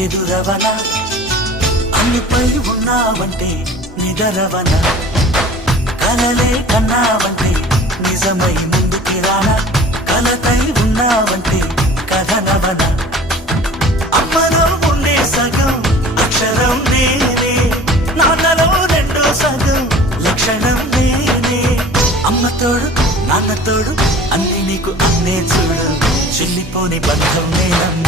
ఎదురవనా అన్నిపై ఉన్నావంటే నిదరవనా కలలే కన్నావంటే నిజమై ముందుకి రానా కలతై ఉన్నావంటే కథనవనా అమ్మలో ఉండే సగం అక్షరం నేనే నాన్నలో రెండో సగం లక్షణం నేనే అమ్మ తోడు నాన్న తోడు అన్ని నీకు అన్నే చూడు చెల్లిపోని బంధం నేనమ్మ